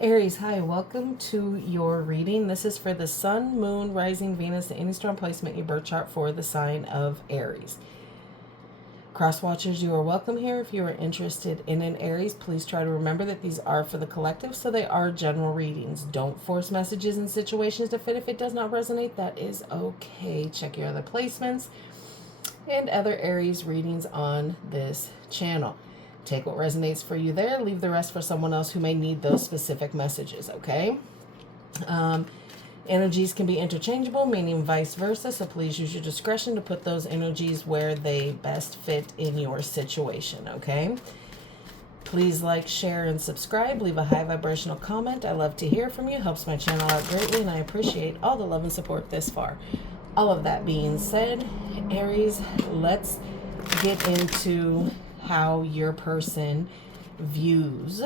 Aries, hi, welcome to your reading. This is for the Sun, Moon, Rising, Venus, and any storm placement in your birth chart for the sign of Aries. Crosswatchers, you are welcome here. If you are interested in an Aries, please try to remember that these are for the collective, so they are general readings. Don't force messages and situations to fit. If it does not resonate, that is okay. Check your other placements and other Aries readings on this channel. Take what resonates for you there. Leave the rest for someone else who may need those specific messages, okay? Energies can be interchangeable, meaning vice versa, so please use your discretion to put those energies where they best fit in your situation, okay? Please like, share, and subscribe. Leave a high vibrational comment. I love to hear from you. Helps my channel out greatly, and I appreciate all the love and support this far. All of that being said, Aries, let's get into how your person views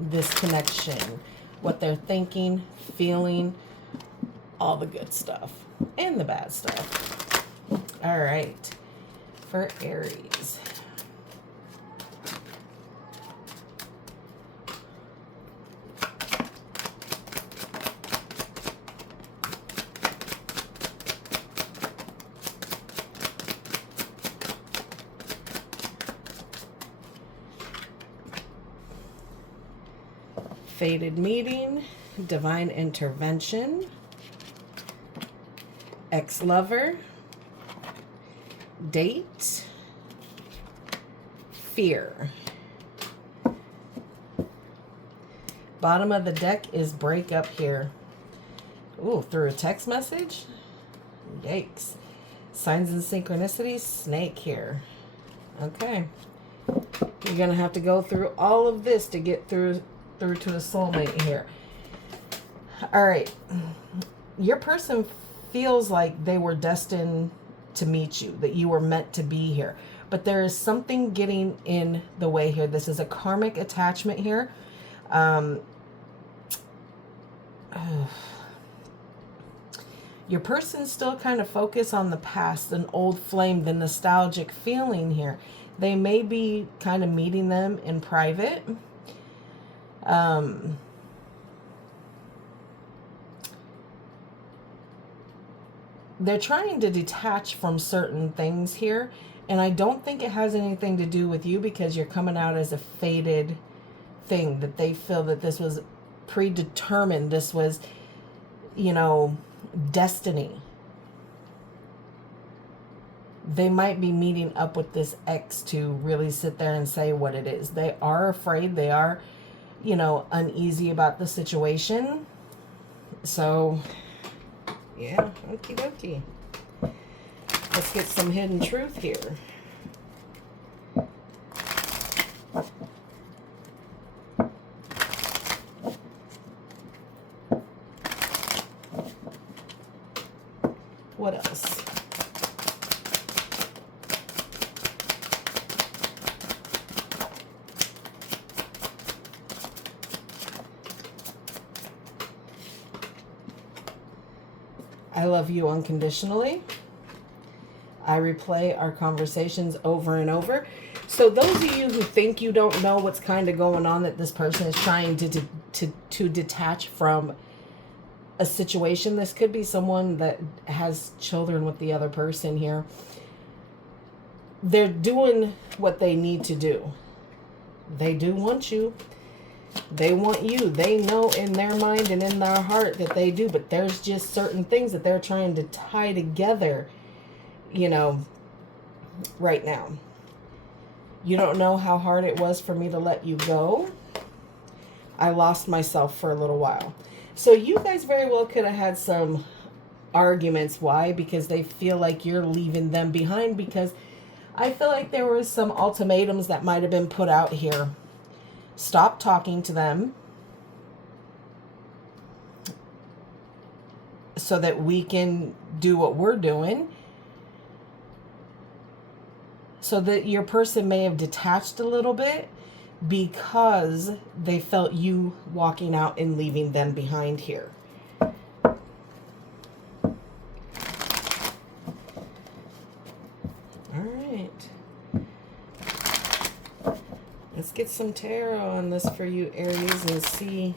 this connection, what they're thinking, feeling, all the good stuff and the bad stuff. All right, for Aries. Fated meeting, divine intervention, ex-lover, date, fear. Bottom of the deck is breakup here. Ooh, through a text message? Yikes. Signs and synchronicities, snake here. Okay. You're going to have to go through all of this to get through to a soulmate here. All right. Your person feels like they were destined to meet you, that you were meant to be here. But there is something getting in the way here. This is a karmic attachment here. Your person's still kind of focused on the past, an old flame, the nostalgic feeling here. They may be kind of meeting them in private. They're trying to detach from certain things here, and I don't think it has anything to do with you, because you're coming out as a fated thing, that they feel that this was predetermined, this was, you know, destiny. They might be meeting up with this ex to really sit there and say what it is. They are afraid, they are, you know, uneasy about the situation. So, yeah, okie dokie. Let's get some hidden truth here. What else? I love you unconditionally. I replay our conversations over and over. So those of you who think you don't know what's kind of going on, that this person is trying to detach from a situation. This could be someone that has children with the other person here. They're doing what they need to do. They do want you. They want you. They know in their mind and in their heart that they do, but there's just certain things that they're trying to tie together, you know, right now. You don't know how hard it was for me to let you go. I lost myself for a little while. So you guys very well could have had some arguments. Why? Because they feel like you're leaving them behind, because I feel like there was some ultimatums that might have been put out here. Stop talking to them so that we can do what we're doing. So that your person may have detached a little bit because they felt you walking out and leaving them behind here. All right. Let's get some tarot on this for you, Aries, and see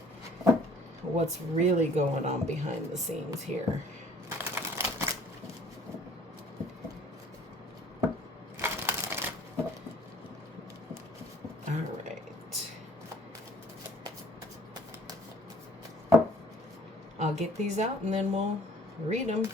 what's really going on behind the scenes here. All right. I'll get these out and then we'll read them.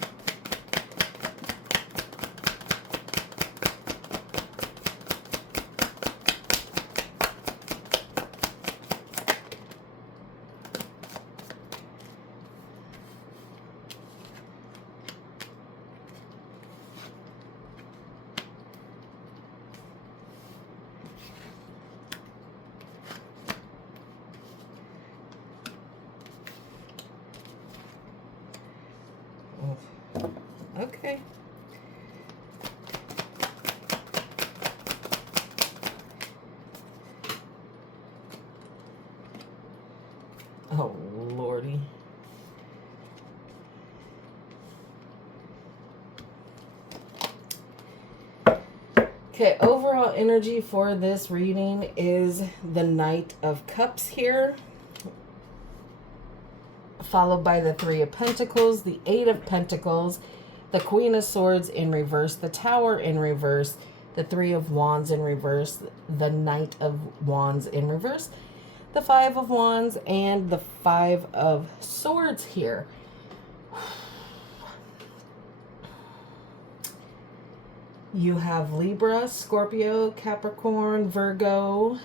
Okay. Oh, Lordy. Okay, overall energy for this reading is the Knight of Cups here, followed by the Three of Pentacles, the Eight of Pentacles, the Queen of Swords in reverse, the Tower in reverse, the Three of Wands in reverse, the Knight of Wands in reverse, the Five of Wands, and the Five of Swords here. You have Libra, Scorpio, Capricorn, Virgo,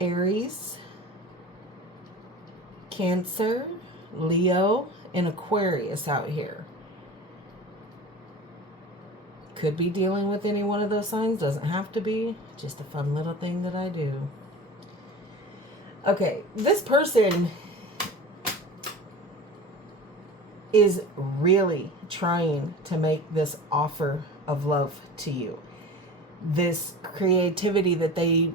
Aries, Cancer, Leo, and Aquarius out here. Could be dealing with any one of those signs. Doesn't have to be. Just a fun little thing that I do. Okay, this person is really trying to make this offer of love to you. This creativity that they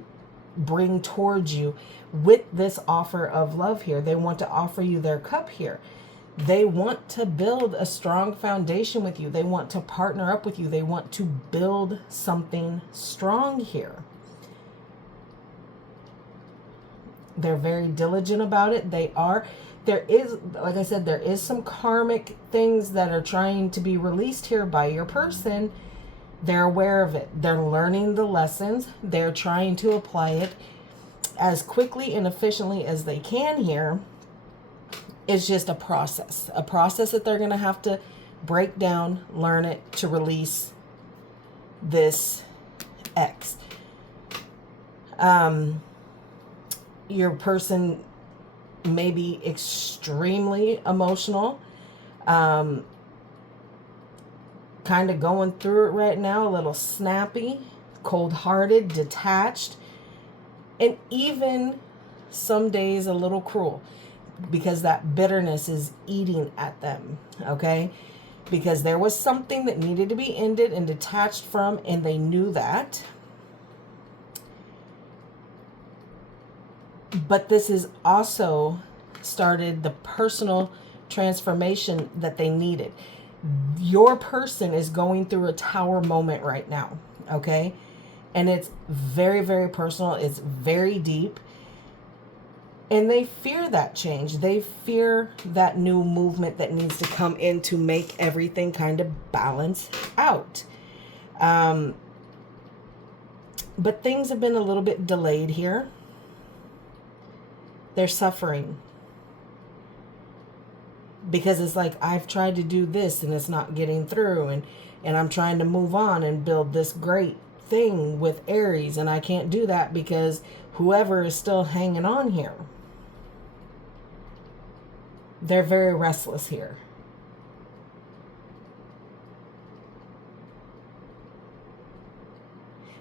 bring towards you with this offer of love here. They want to offer you their cup here. They want to build a strong foundation with you. They want to partner up with you. They want to build something strong here. They're very diligent about it. They are. There is, like I said, there is some karmic things that are trying to be released here by your person. They're aware of it. They're learning the lessons. They're trying to apply it as quickly and efficiently as they can here. It's just a process that they're going to have to break down, learn it to release this X. Your person may be extremely emotional, kind of going through it right now, a little snappy, cold-hearted, detached, and even some days a little cruel, because that bitterness is eating at them, okay? Because there was something that needed to be ended and detached from, and they knew that. But this has also started the personal transformation that they needed. Your person is going through a tower moment right now, okay? And it's very, very personal. It's very deep. And they fear that change. They fear that new movement that needs to come in to make everything kind of balance out. But things have been a little bit delayed here. They're suffering. Because it's like, I've tried to do this and it's not getting through. And I'm trying to move on and build this great thing with Aries. And I can't do that because whoever is still hanging on here. They're very restless here.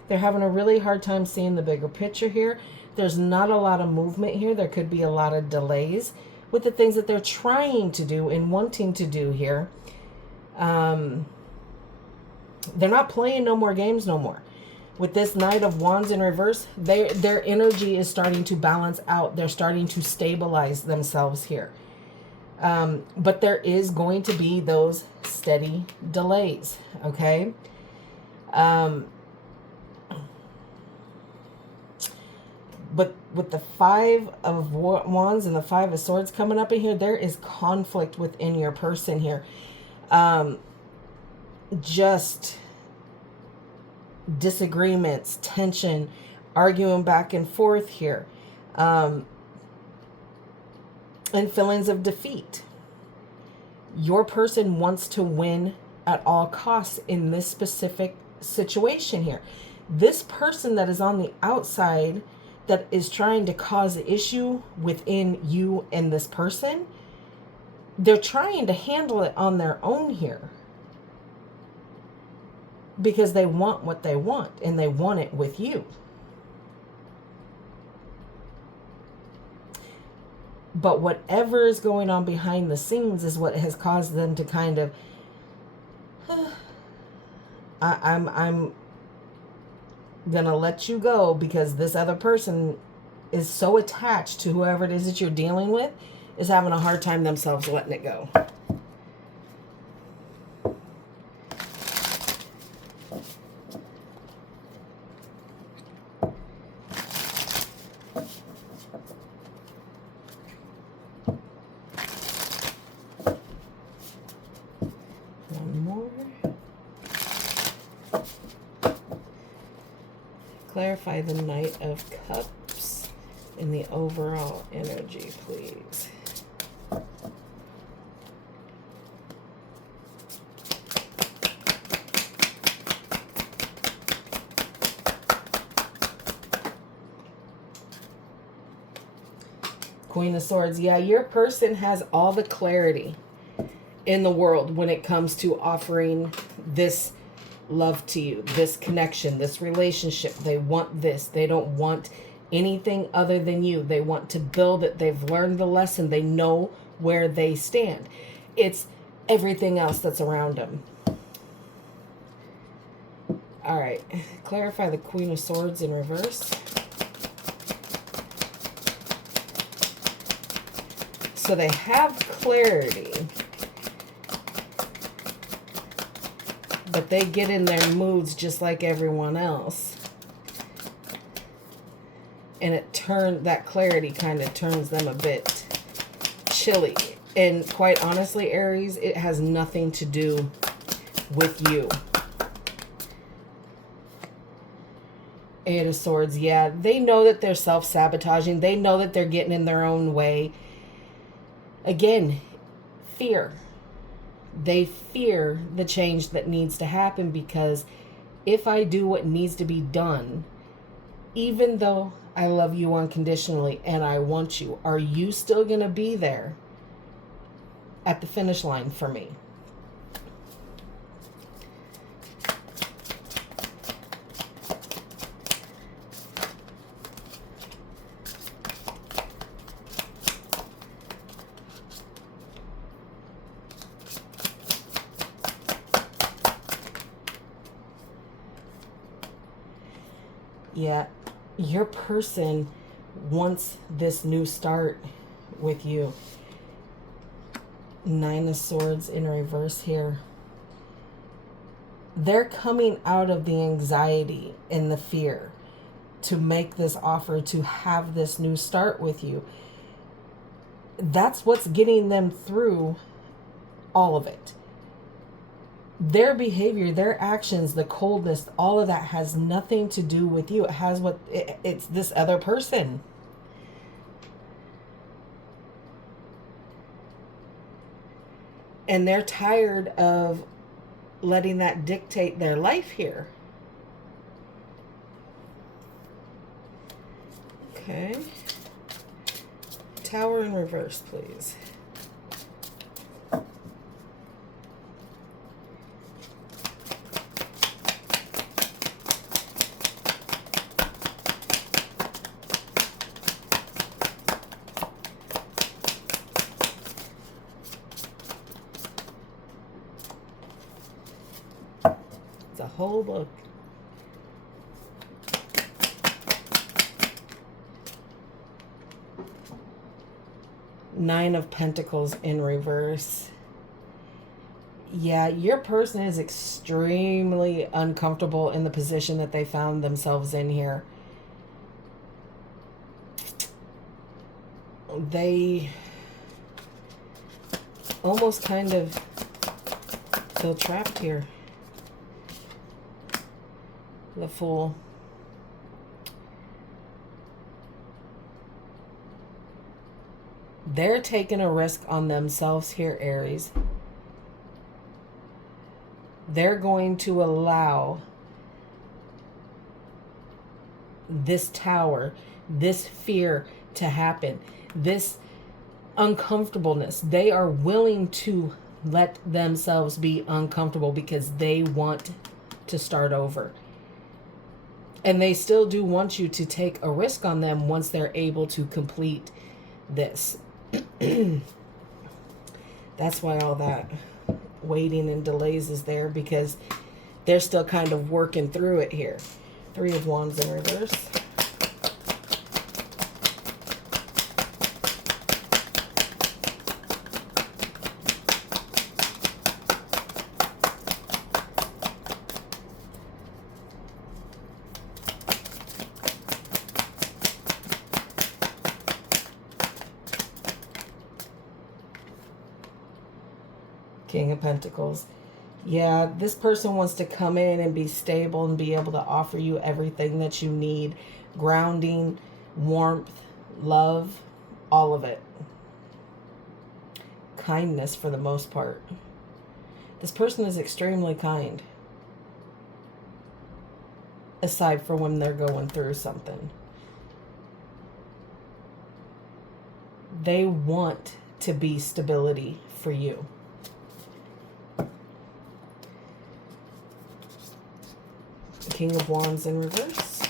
They're having a really hard time seeing the bigger picture here. There's not a lot of movement here. There could be a lot of delays with the things that they're trying to do and wanting to do here. They're not playing no more games no more. With this Knight of Wands in reverse, their energy is starting to balance out. They're starting to stabilize themselves here. But there is going to be those steady delays, okay? But with the Five of Wands and the Five of Swords coming up in here, there is conflict within your person here. Just disagreements, tension, arguing back and forth here. And feelings of defeat. Your person wants to win at all costs in this specific situation here. This person that is on the outside that is trying to cause an issue within you and this person, they're trying to handle it on their own here. Because they want what they want, and they want it with you. But whatever is going on behind the scenes is what has caused them to kind of, I'm gonna let you go because this other person is so attached to whoever it is that you're dealing with, is having a hard time themselves letting it go. Clarify the Knight of Cups in the overall energy, please. Queen of Swords. Yeah, your person has all the clarity in the world when it comes to offering this love to you, this connection, this relationship. They want this. They don't want anything other than you. They want to build it. They've learned the lesson. They know where they stand. It's everything else that's around them. All right. Clarify the Queen of Swords in reverse. So they have clarity, but they get in their moods just like everyone else. And that clarity kind of turns them a bit chilly. And quite honestly, Aries, it has nothing to do with you. Eight of Swords, yeah. They know that they're self-sabotaging. They know that they're getting in their own way. Again, fear. They fear the change that needs to happen, because if I do what needs to be done, even though I love you unconditionally and I want you, are you still going to be there at the finish line for me? Yeah, your person wants this new start with you. Nine of Swords in reverse here. They're coming out of the anxiety and the fear to make this offer, to have this new start with you. That's what's getting them through all of it. Their behavior, their actions, the coldness, all of that has nothing to do with you. It's this other person. And they're tired of letting that dictate their life here. Okay. Tower in reverse, please. The whole book. Nine of Pentacles in reverse. Yeah, your person is extremely uncomfortable in the position that they found themselves in here. they almost kind of feel trapped here. The Fool. They're taking a risk on themselves here, Aries. They're going to allow this tower, this fear to happen, this uncomfortableness. They are willing to let themselves be uncomfortable because they want to start over. And they still do want you to take a risk on them once they're able to complete this. That's why all that waiting and delays is there, because they're still kind of working through it here. 3 of Wands in reverse. King of Pentacles. Yeah, this person wants to come in and be stable and be able to offer you everything that you need. Grounding, warmth, love, all of it. Kindness for the most part. This person is extremely kind. Aside from when they're going through something. They want to be stability for you. King of Wands in reverse.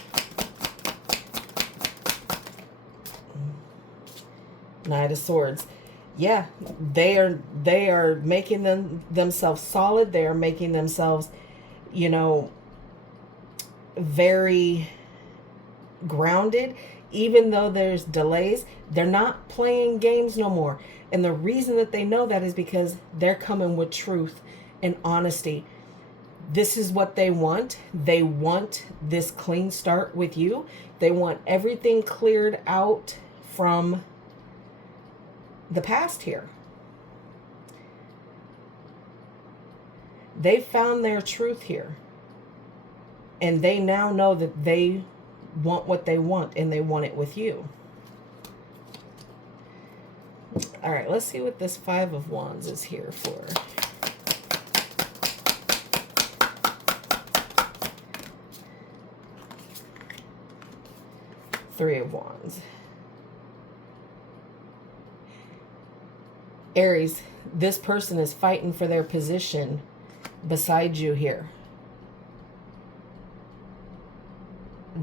Knight of Swords. Yeah, they are making themselves solid. They are making themselves, you know, very grounded. Even though there's delays, they're not playing games no more. And the reason that they know that is because they're coming with truth and honesty. This is what they want. They want this clean start with you. They want everything cleared out from the past here. They found their truth here. And they now know that they want what they want, and they want it with you. All right, let's see what this 5 of Wands is here for. Three of Wands. Aries, this person is fighting for their position beside you here.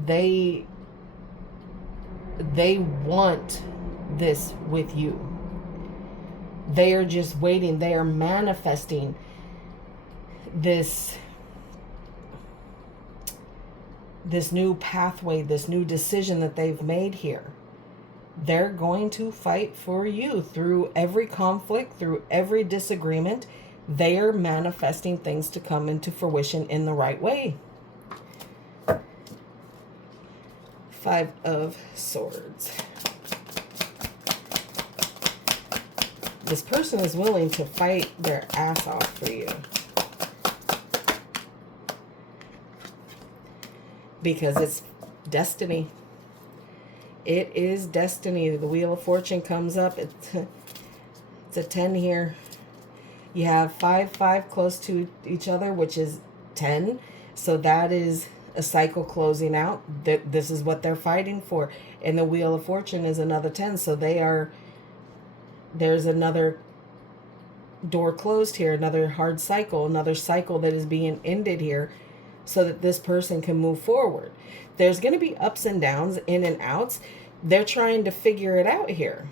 They want this with you. They are just waiting. They are manifesting this new pathway, this new decision that they've made here. They're going to fight for you through every conflict, through every disagreement. They are manifesting things to come into fruition in the right way. 5 of Swords. This person is willing to fight their ass off for you. Because it's destiny. It is destiny. The Wheel of Fortune comes up. It's a 10 here. You have 5, 5 close to each other, which is 10. So that is a cycle closing out. This is what they're fighting for. And the Wheel of Fortune is another 10. So there's another door closed here, another hard cycle, another cycle that is being ended here, so that this person can move forward. There's going to be ups and downs, in and outs. They're trying to figure it out here.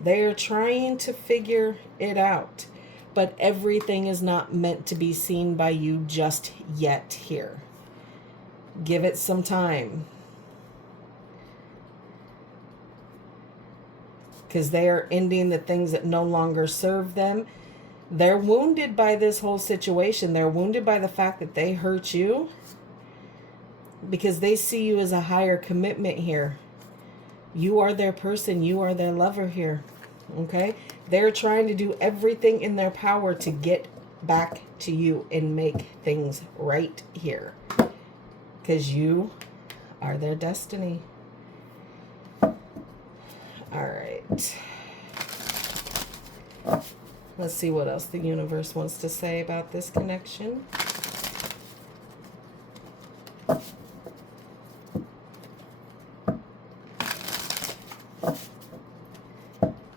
They are trying to figure it out. But everything is not meant to be seen by you just yet here. Give it some time. Because they are ending the things that no longer serve them. They're wounded by this whole situation. They're wounded by the fact that they hurt you, because they see you as a higher commitment here. You are their person. You are their lover here. Okay? They're trying to do everything in their power to get back to you and make things right here. Because you are their destiny. All right. Let's see what else the universe wants to say about this connection.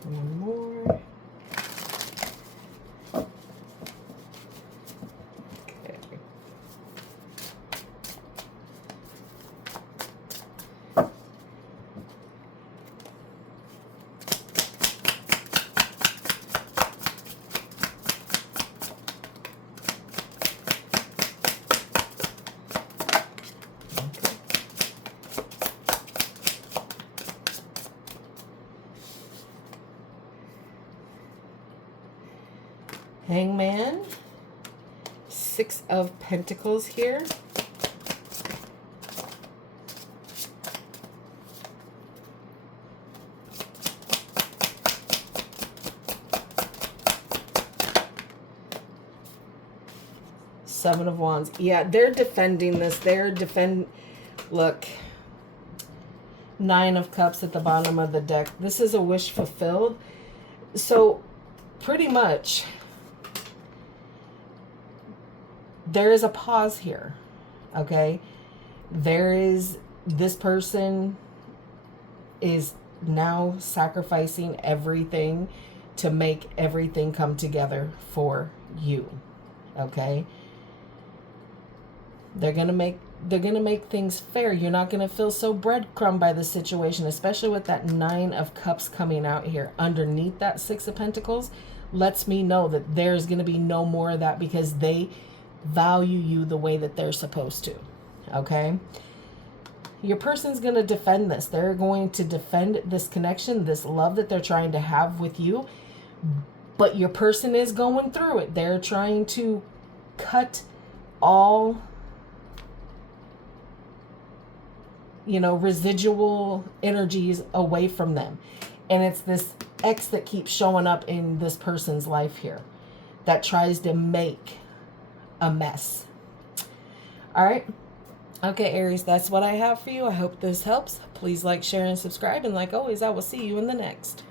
One more. Okay. Hangman, Six of Pentacles here. Seven of Wands. Yeah, they're defending this. Look, Nine of Cups at the bottom of the deck. This is a wish fulfilled. So, pretty much, there is a pause here, okay? This person is now sacrificing everything to make everything come together for you, okay? They're gonna make things fair. You're not gonna feel so breadcrumb by the situation, especially with that Nine of Cups coming out here. Underneath that Six of Pentacles lets me know that there's gonna be no more of that because they value you the way that they're supposed to, okay? Your person's going to defend this. They're going to defend this connection, this love that they're trying to have with you, but your person is going through it. They're trying to cut all, residual energies away from them. And it's this X that keeps showing up in this person's life here that tries to make a mess. All right. Okay, Aries, that's what I have for you. I hope this helps. Please like, share, and subscribe. And like always, I will see you in the next.